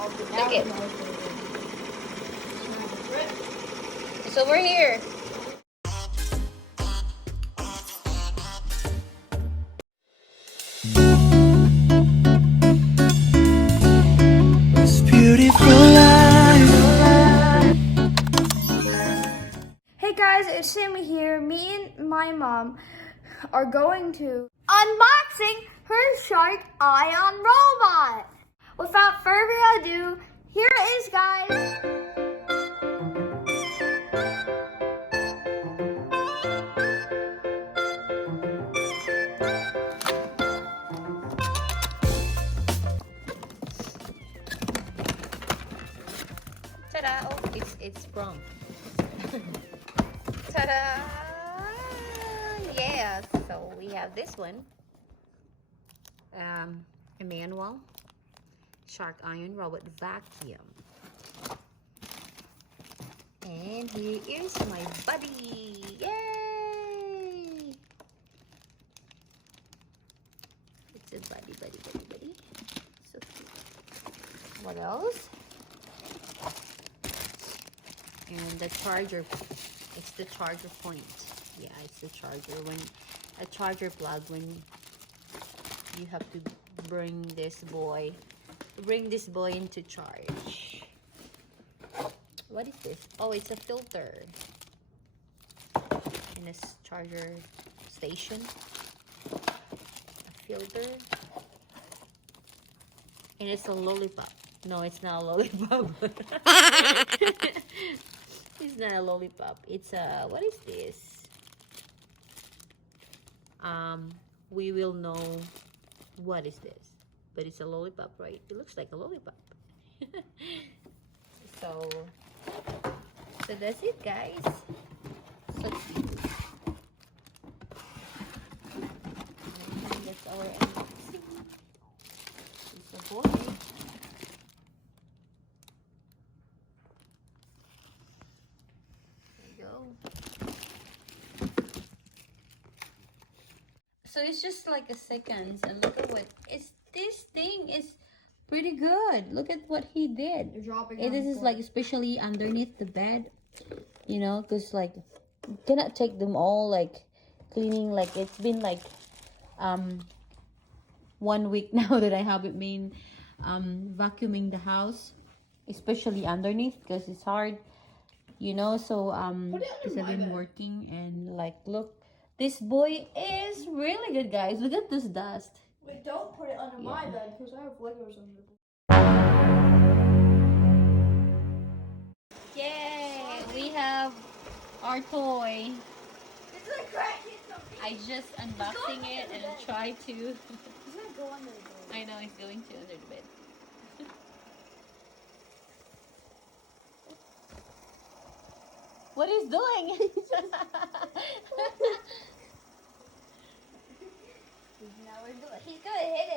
Look it. It's over here. This beautiful life. Hey guys, it's Sammy here. Me and my mom are going to unboxing her Shark Ion robot. Without further ado, here it is, guys. Ta-da! Oh, it's wrong. Ta-da! Yeah, so we have this one. A manual Shark Iron Robot Vacuum. And here is my buddy. Yay! It's a buddy. So cute. What else? And the charger. It's the charger point. Yeah, it's the charger. When a charger plug, when you have to bring this boy into charge. What is this? Oh, it's a filter in this charger station. A filter. And it's a lollipop. No, it's not a lollipop. It's not a lollipop. It's a, what is this? We will know what is this. But it's a lollipop, right? It looks like a lollipop. So that's it, guys. So cute. And that's our unboxing. It's a boy. So it's just like a seconds, and look at what it's. This thing is pretty good. Look at what he did. This is like especially underneath the bed, you know, because like you cannot take them all like cleaning. Like it's been like 1 week now that I haven't been vacuuming the house, especially underneath because it's hard, you know. So because I've been working and like look. This boy is really good, guys. Look at this dust. Wait, don't put it under my bed because I have Legos under the bed. Yay! We have our toy. It's like cracking. I just unboxing it and try to. It's gonna go under the bed. I know it's going to under the bed. What is doing? He's gonna hit